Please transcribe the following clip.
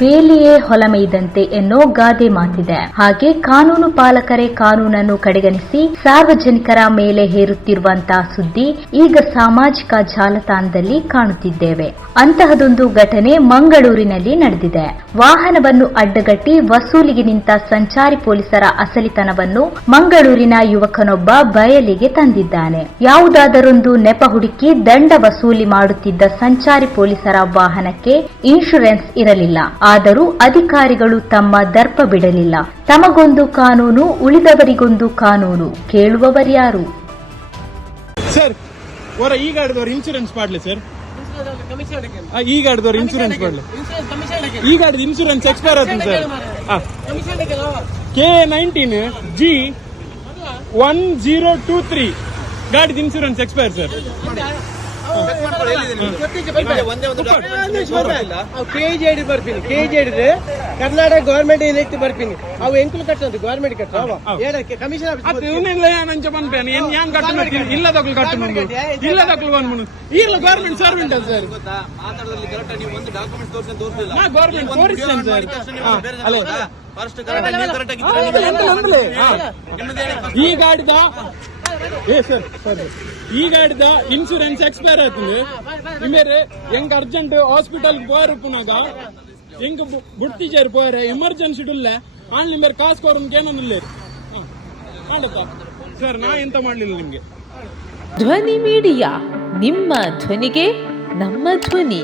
ಬೇಲಿಯೇ ಹೊಲಮೈದಂತೆ ಎನ್ನೋ ಗಾದೆ ಮಾತಿದೆ. ಹಾಗೆ ಕಾನೂನು ಪಾಲಕರೇ ಕಾನೂನನ್ನು ಕಡೆಗಣಿಸಿ ಸಾರ್ವಜನಿಕರ ಮೇಲೆ ಹೇರುತ್ತಿರುವಂತಹ ಸುದ್ದಿ ಈಗ ಸಾಮಾಜಿಕ ಜಾಲತಾಣದಲ್ಲಿ ಕಾಣುತ್ತಿದ್ದೇವೆ. ಅಂತಹದೊಂದು ಘಟನೆ ಮಂಗಳೂರಿನಲ್ಲಿ ನಡೆದಿದೆ. ವಾಹನವನ್ನು ಅಡ್ಡಗಟ್ಟಿ ವಸೂಲಿಗೆ ನಿಂತ ಸಂಚಾರಿ ಪೊಲೀಸರ ಅಸಲಿತನವನ್ನು ಮಂಗಳೂರಿನ ಯುವಕನೊಬ್ಬ ಬಯಲಿಗೆ ತಂದಿದ್ದಾನೆ. ಯಾವುದಾದರೊಂದು ನೆಪ ಹುಡುಕಿ ದಂಡ ವಸೂಲಿ ಮಾಡುತ್ತಿದ್ದ ಸಂಚಾರಿ ಪೊಲೀಸರ ವಾಹನಕ್ಕೆ ಇನ್ಶೂರೆನ್ಸ್ ಇರಲಿಲ್ಲ. ಆದರೂ ಅಧಿಕಾರಿಗಳು ತಮ್ಮ ದರ್ಪ ಬಿಡಲಿಲ್ಲ. ತಮಗೊಂದು ಕಾನೂನು, ಉಳಿದವರಿಗೊಂದು ಕಾನೂನು. ಕೇಳುವವರ್ಯಾರು ಸರ್ ಅವರ ಈ ಗಾಡಿದವ್ರ ಇನ್ಶೂರೆನ್ಸ್ ಮಾಡ್ಲಿ ಸರ್. ಈಗ ಈ ಗಾಡಿದವ್ರ ಇನ್ಶೂರೆನ್ಸ್ ಮಾಡ್ಲಿ. ಈ ಗಾಡಿದ ಇನ್ಶೂರೆನ್ಸ್ ಎಕ್ಸ್ಪೈರ್ ಆಗ್ತದೆ sir. K nineteen G one zero two three ಗಾಡಿದ insurance expire sir. K G I D ಬರ್ತೀನಿ. K G I D Karnataka government elect ಬರ್ತೀನಿ. ಅವು ಎಂಕುಲು ಕಟ್ಟಂತ ಗವರ್ಮೆಂಟ್ ಕಟ್ಟ ಕಮಿಷನ್ ನಂಚ ಏನ್ ಯಾನ್ ಕಟ್ಟು. ಇಲ್ಲದಕ್ಲು ಕಟ್ಟು ನಂದು. ಇಲ್ಲದಕ್ಲು ಬಂದ್ಮನು ಇಲ್ಲ ಗೌರ್ಮೆಂಟ್ ಸರ್ವೆಂಟ್ ಸರ್. ಮಾತಾಡೋದ್ರಲ್ಲಿ ಕರೆಕ್ಟ್ ನೀವು ಒಂದು ಡಾಕ್ಯುಮೆಂಟ್ ತೋರಿಸಿ ತೋರಿಸಿಲ್ಲ. ನಾ ಗೌರ್ಮೆಂಟ್ ತೋರಿಸ್ತೇನೆ ಸರ್. ಅಲ್ಲ ಫಸ್ಟ್ ಕರೆಕ್ಟ್? ಈ ಗಾಡಿದ ಏ ಸರ್ ಸರ್. ಈ ಗಾಡಿದ ಇನ್ಶೂರೆನ್ಸ್ ಎಕ್ಸ್ಪೈರ್ ಆಯ್ತದೆ ಎಂಗ್ ಅರ್ಜೆಂಟ್ ಹಾಸ್ಪಿಟಲ್ ಪೋರ್ ಪುನಗ ಎಂಗ್ ಬುಡ್ತಿಜೇರ್ ಪೋರೆ ಎಮರ್ಜೆನ್ಸಿ ಡುಲ್ಲೆ ಆಳ್ ನಿಮೇರ್ ಕಾಸು ಕೋರನ್ಗೆ ಏನನ್ನಿಲ್ಲ ಮಾಡತ್ತಾ ಸರ್ ನಾ ಎಂತ ಮಾಡ್ಲಿಲ್ಲ ನಿಮ್ಗೆ. ಧ್ವನಿ ಮೀಡಿಯಾ ನಿಮ್ಮ ಧ್ವನಿಗೆ ನಮ್ಮ ಧ್ವನಿ.